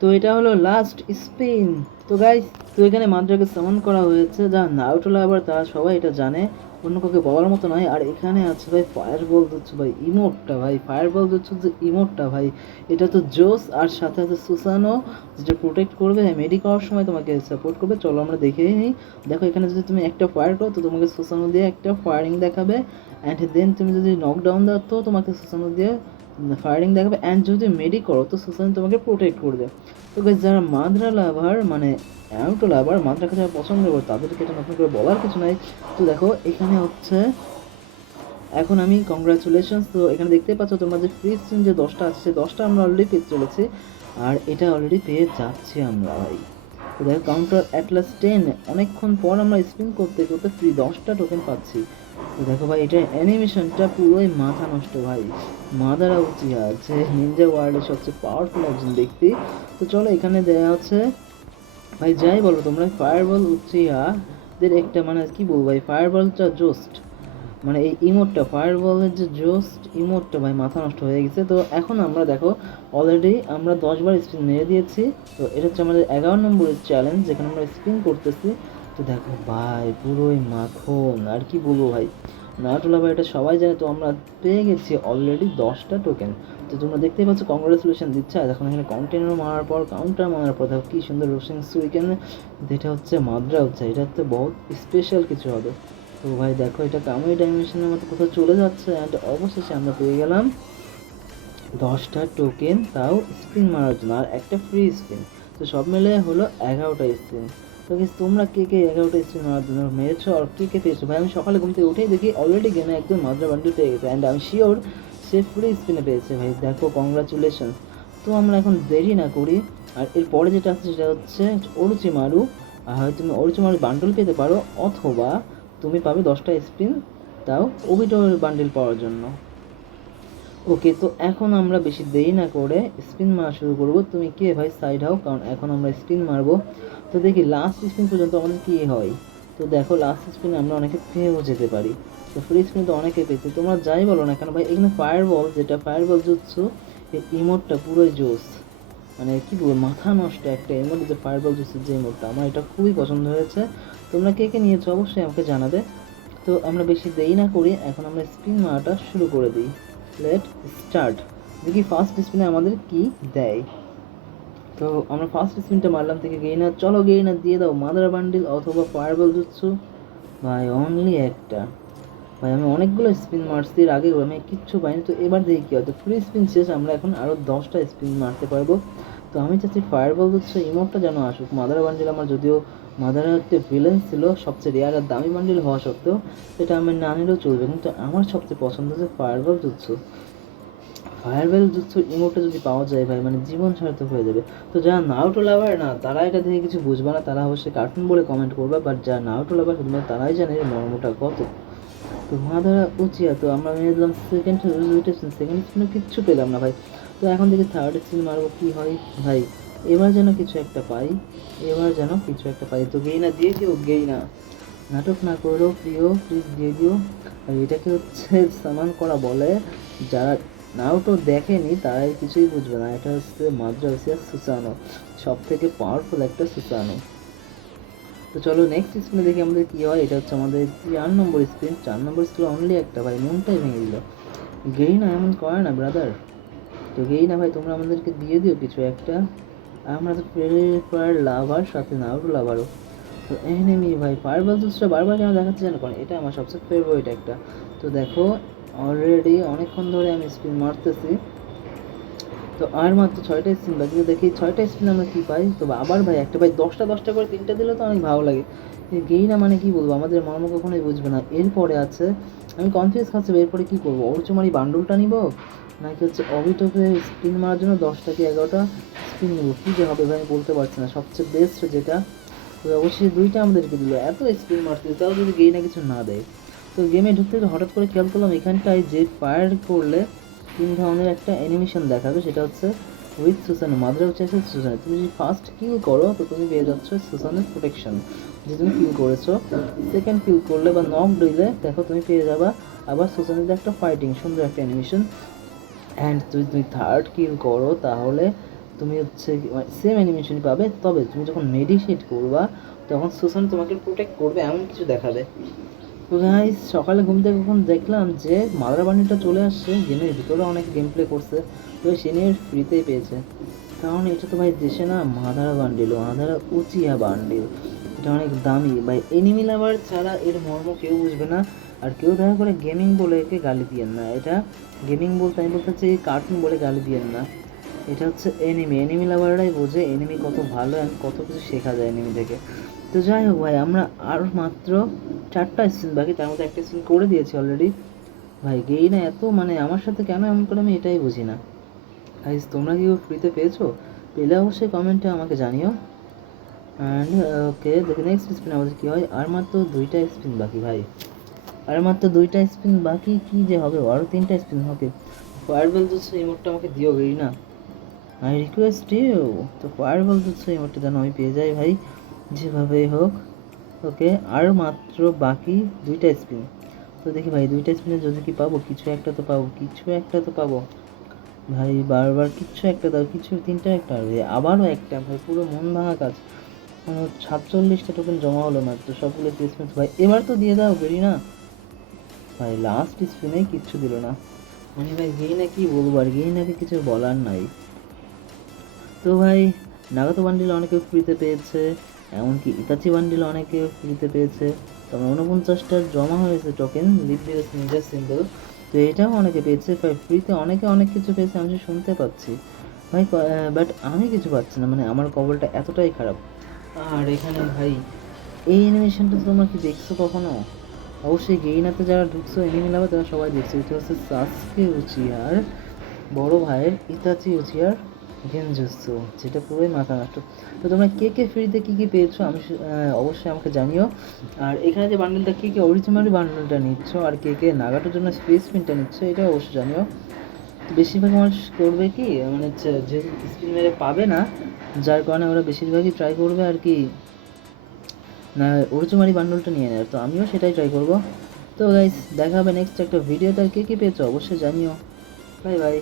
তো এটা হলো লাস্ট স্পিন। তো গাইস, তো এখানে মাদ্রাকে সামন করা হয়েছে, যা নারুটো লাভার তারা সবাই এটা জানে, অন্য কাউকে বলার মতো নয়। আর এখানে আছে ভাই ফায়ার বল জুৎসু, ভাই ইমোটটা, ভাই ফায়ার বল জুৎসু যে ইমোটটা ভাই, এটা তো জোস। আর সাথে আছে সুসানো, যেটা প্রোটেক্ট করবে, মেডি করার সময় তোমাকে সাপোর্ট করবে। চলো আমরা দেখেই নিই। দেখো এখানে যদি তুমি একটা ফায়ার করো তো তোমাকে সুসানো দিয়ে একটা ফায়ারিং দেখাবে, অ্যান্ড দেন তুমি যদি নকডাউন দাও তো তোমাকে সুসানো দিয়ে ফায়ারিং দেখাবে, অ্যান্ড যদি মেডি করো তো সুসানো তোমাকে প্রোটেক্ট করবে। তো গাইস, যারা মাদ্রা লাভার মানে নারুটো লাভার, মাদ্রাকে যারা পছন্দ করে তাদেরকে এটা নতুন করে বলার কিছু নাই। তো দেখো এখানে হচ্ছে এখন আমি কংগ্রাচুলেশনস, তো এখানে দেখতে পাচ্ছ তোমরা যে ফ্রি স্পিন যে 10টা আছে সেই 10টা আমরা অলরেডি পেয়ে চলেছি, আর এটা অলরেডি পেয়ে যাচ্ছি আমরা ভাই। তো দেখো কাউন্টার অ্যাটলাস 10, অনেকক্ষণ পর আমরা স্পিন করতে করতে ফ্রি 10টা টোকেন পাচ্ছি। তো দেখো ভাই, এটা অ্যানিমেশনটা পুরোই মাথা নষ্ট ভাই। মাদারা উচিয়া যে নিনজা ওয়ার্ল্ডের সবচেয়ে পাওয়ারফুল একজন ব্যক্তি। তো চলো এখানে দেওয়া হচ্ছে ভাই, যাই বলো তোমরা, ফায়ারবল উচিয়া দের একটা মানে কি বলবো ভাই, ফায়ারবলটা জোস্ট, মানে এই ইমোটটা ফায়ারবলের যে জোস্ট ইমোটটা ভাই মাথা নষ্ট হয়ে গেছে। তো এখন আমরা দেখো অলরেডি আমরা 10বার স্পিন মেরে দিয়েছি। তো এটা হচ্ছে আমাদের 11 নম্বরের চ্যালেঞ্জ, যেখানে আমরা স্পিন করতেছি। তো দেখো ভাই পুরোই মাখন, আর কি বলবো ভাই, নাটুলা ভাই এটা সবাই জানে। তো আমরা পেয়ে গেছি অলরেডি 10টা টোকেন। তো তোমরা দেখতেই পাচ্ছ কংগ্রেচুলেশন দিচ্ছে। আর এখন এখানে কন্টেনার মারার পর কাউন্টার মারার পর দেখো কি সুন্দর রোশিং সুইকেন, যেটা হচ্ছে মাদ্রা হচ্ছে, এটা হচ্ছে বহুত স্পেশাল কিছু হবে। তো ভাই দেখো এটা কামুই ডাইমেনশনের মতো কোথাও চলে যাচ্ছে, অ্যান্ড অবশেষে আমরা পেয়ে গেলাম 10টা টোকেন, তাও স্পিন মারার জন্য আর একটা ফ্রি স্পিন। তো সব মিলে হলো 11টা স্পিন। তো guys, তোমরা কে কে 11টা স্পিন মারার জন্য মেরেছো আর কে কে পেয়েছো? ভাই আমি সকালে ঘুম থেকে উঠেই দেখি অলরেডি গেমে একজন মাদ্রা বান্ডু পেয়ে গেছে, অ্যান্ড আমি শিওর সে ফ্রি স্পিনে পেয়েছে ভাই। দেখো কংগ্রাচুলেশন। তো আমরা এখন দেরি না করি, আর এরপরে যেটা আছে সেটা হচ্ছে অরুচিমারু। হয় তুমি অরুচিমারু বান্ডল পেতে পারো, অথবা তুমি পাবে 10টা স্পিন, তাও ওবিটো বান্ডেল পাওয়ার জন্য। ওকে, তো এখন আমরা বেশি দেরি না করে স্পিন মারা শুরু করব। তুমি কে ভাই সাইড হও, কারণ এখন আমরা স্পিন মারবো। তো দেখি লাস্ট স্পিন পর্যন্ত আমাদের কী হয়। তো দেখো লাস্ট স্পিনে আমরা অনেকে পেয়েও যেতে পারি। তো ফ্রি স্পিন তো অনেকে পেয়েছি, তোমরা যাই বলো না কেন ভাই, এখানে ফায়ার বল, যেটা ফায়ার বল জুটছো, এই ইমোটটা পুরোই জোস, মানে কি বলবো মাথা নষ্ট একটা ইমোট, যে ফায়ার বল জুটছো যে ইমোটটা, আমার এটা খুবই পছন্দ হয়েছে। তোমরা কে কে নিয়েছো অবশ্যই আমাকে জানাবে। তো আমরা বেশি দেরি না করি, এখন আমরা স্পিন মারাটা শুরু করে দিই। Let start. দেখি ফার্স্ট স্পিনে আমাদের কি দেয়। তো আমরা ফার্স্ট স্পিনটা মারলাম থেকে গেইনার, চলো গেইনার দিয়ে দাও মাদার বান্ডিল অথবা ফায়ারবল জুটসু। ভাই অনলি একটা, ভাই আমি অনেকগুলো স্পিন মারছি এর আগে, আমি কিচ্ছু পাইনি। তো এবার দেখি কী হয়। তো ফ্রি স্পিন শেষ, আমরা এখন আরও 10টা স্পিন মারতে পারবো। তো আমি চাচ্ছি ফায়ারবল হচ্ছে ইমোটটা যেন আসুক। মাদার বান্ডিল আমার যদিও, মাদার একটা ভিলেন ছিল সবচেয়ে রেয়ার আর দামি বান্ডিল হওয়া সত্ত্বেও, এটা আমি না নিলেও চলবে, কিন্তু আমার সবচেয়ে পছন্দ হচ্ছে ফায়ারবল জুৎসু। ফায়ারবেল জুৎসুর ইমোটটা যদি পাওয়া যায় ভাই, মানে জীবন সার্থক হয়ে যাবে। তো যারা নারুটো লাভার না তারা এটা দেখে কিছু বুঝবে না, তারা অবশ্যই কার্টুন বলে কমেন্ট করবে, বাট যারা নারুটো লাভার শুধুমাত্র তারাই জানে এর মর্মটা কত। তো মাদারা উচিয়া, তো আমরা মেরে দিলাম সেকেন্ড সেকেন্ড স্পিনে কিচ্ছু পেলাম না ভাই। তো এখন থেকে থার্ড স্পিন মারবো, কী হয় ভাই, এবার যেন কিছু একটা পাই, এবার যেন কিছু একটা পাই। তো গেইনা দিয়ে দিও, গেইনা নাটক না করলেও প্রিয় প্লিজ দিয়ে দিও। আর এটাকে হচ্ছে সামান করা বলে, যারা নারুটো দেখেনি তারাই কিছুই বুঝবে না। এটা হচ্ছে মাদ্রাসিয়া সুসানো, সব থেকে পাওয়ারফুল একটা সুসানো। তো চলো নেক্সট স্পিনে দেখি আমাদের কী হয়। এটা হচ্ছে আমাদের 4 নম্বর স্পিন, 4 নম্বর স্পিনে অনলি একটা, ভাই মনটাই ভেঙে দিল। গেইনা এমন করে না ব্রাদার। তো গেইনা ভাই তোমরা আমাদেরকে দিয়ে দিও কিছু একটা, আমরা তো ফ্রি ফায়ার লাভার, সাথে নারুটো লাভারও। তো এনিমি ভাই ফায়ারবল জুসটা বারবার কেন দেখাচ্ছে জানো, কারণ এটা আমার সবচেয়ে ফেভারিট একটা। তো দেখো অলরেডি অনেকক্ষণ ধরে আমি স্পিন মারতেছি, তো আর মাত্র 6টা স্পিন বাকি। তো দেখি 6টা স্পিন আমরা কী পাই। তো আবার ভাই একটা, ভাই 10টা 10টা করে 3টা দিলে তো অনেক ভালো লাগে। গেইনা মানে কি বলবো, আমাদের মর্ম কখনোই বুঝবে না। এরপরে আছে, আমি কনফিউজ খাচ্ছি এরপরে কী করবো, অর্চুমারি বান্ডুলটা নিব নাকি হচ্ছে অবিটোকে স্পিন মারার জন্য 10টা কি 11টা স্পিন নেবো, কী যে হবে ভাই আমি বলতে পারছি না। সবচেয়ে বেস্ট যেটা, তো অবশ্যই 2টা আমাদেরকে দিল, এত স্পিন মারতে তাও যদি গেইনা কিছু না দেয়। তো গেমে ঢুকতে তো হঠাৎ করে খেয়াল করলাম এখানটায় যে ফায়ার করলে 3 ধরনের একটা অ্যানিমেশন দেখাবে, সেটা হচ্ছে উইথ সুসানো, মাদ্রা হচ্ছে সুসানো। তুমি যদি ফার্স্ট কিল করো তো তুমি পেয়ে যাচ্ছ সুসানের প্রোটেকশন, যে তুমি কিল করেছো। সেকেন্ড কিল করলে বা নক দিলে দেখো তুমি পেয়ে যাবা আবার সুসানের একটা ফাইটিং সুন্দর একটা অ্যানিমেশন। অ্যান্ড যদি তুমি থার্ড কিল করো তাহলে তুমি হচ্ছে সেম অ্যানিমেশনই পাবে, তবে তুমি যখন মেডিটেট করবা তখন সুসান তোমাকে প্রোটেক্ট করবে এমন কিছু দেখাবে। তো গাইস সকালে ঘুম থেকে কখন দেখলাম যে মাদার বান্ডিলটা চলে আসছে, গেমের ভিতরে অনেক গেম প্লে করছে, তো সে নিয়ে ফ্রিতেই পেয়েছে। কারণ এটা তো ভাই দেশে না মাদারা বান্ডিল, মাদারা উচিয়া বান্ডিল, এটা অনেক দামি ভাই। এনিমি লাভার ছাড়া এর মর্ম কেউ বুঝবে না। আর কেউ দয়া করে গেমিং বলে একে গালি দিয়েন না, এটা গেমিং বলতে আমি বলতে চাই কার্টুন বলে গালি দিয়েন না। এটা হচ্ছে এনিমি লাভাররাই বোঝে এনিমি কত ভালো অ্যান্ড কত কিছু শেখা যায় এনিমি থেকে। তো যাই হোক ভাই, আমরা আর মাত্র 4টা স্পিন বাকি, তার মধ্যে একটা স্পিন করে দিয়েছি অলরেডি। ভাই গেই না এত, মানে আমার সাথে কেন এমন করে আমি এটাই বুঝি না। গাইস তোমরা কি ফ্রিতে পেয়েছো? পেলে অবশ্যই কমেন্টে আমাকে জানিও। অ্যান্ড ওকে দেখি নেক্সট স্পিন আমাদের কী হয়। আর মাত্র 2টা স্পিন বাকি ভাই, আর মাত্র 2টা স্পিন বাকি, কী যে হবে, আরও 3টা স্পিন হবে। ফায়ারবেল জুস ইমোটটা আমাকে দিও গেই না, আই রিকোয়েস্ট ইউ। তো ফায়ারবেল জুস ইমোটটা যেন আমি পেয়ে যাই ভাই, যেভাবেই হোক। ওকে আর মাত্র বাকি 2টা স্পিন। তো দেখি ভাই 2টা স্পিনে যদি কি পাবো, কিছু একটা তো পাবো, কিছু একটা তো পাবো ভাই। বারবার কিছু একটা দাও, কিছু 3টা একটা আসবে, আবারও একটা ভাই, পুরো মন ভাঙা কাজ। 47টা টোকেন জমা হলো মাত্র, সবগুলো প্লেসমেন্ট ভাই, এবার তো দিয়ে দাও বেরি না ভাই। লাস্ট স্পিনে কিচ্ছু দিল না, মানে ভাই গেই না কি বলবো, আর গেই নাকি কিছু বলার নাই। তো ভাই নাগাতো বান্ডিল অনেকে ফ্রিতে পেয়েছে, এমনকি ইতাচি বান্ডিল অনেকে ফ্রিতে পেয়েছে। তবে 49টা জমা হয়েছে টোকেন লিপিয়াস নিনজা সিম্বল, তো এটাও অনেকে পেয়েছে ভাই ফ্রিতে। অনেকে অনেক কিছু পেয়েছে আমি শুনতে পাচ্ছি ভাই, বাট আমি কিছু পাচ্ছি না, মানে আমার কবলটা এতটাই খারাপ। আর এখানে ভাই এই অ্যানিমেশনটা তোমরা কি দেখছো কখনো? অবশ্যই গেইনাতে যারা ঢুকছো এনিমি লাভে তারা সবাই দেখছো। এটা হচ্ছে সাসকে উচিয়ার বড় ভাইয়ের ইতাচি উচিয়ার গেনজুৎসু, যেটা পুরোই মাথা নষ্ট। তো তোমরা কে কে ফ্রিতে কী কী পেয়েছো আমি অবশ্যই আমাকে জানিও। আর এখানে যে বান্ডেলটা কে কে অরিজিনালি বান্ডেলটা নিচ্ছ, আর কে কে নাগাটোর জন্য স্পেস পিনটা নিচ্ছ, এটাও অবশ্যই জানিও। তো বেশিরভাগ মানুষ করবে কি, মানে হচ্ছে যেহেতু স্পিন মেরে পাবে না, যার কারণে ওরা বেশিরভাগই ট্রাই করবে আর কি না অরিজিনালি বান্ডেলটা নিয়ে নেয়। তো আমিও সেটাই ট্রাই করব। তো গাইস দেখা হবে নেক্সট একটা ভিডিওতে। আর কে কে পেয়েছো অবশ্যই জানিও। Bye bye.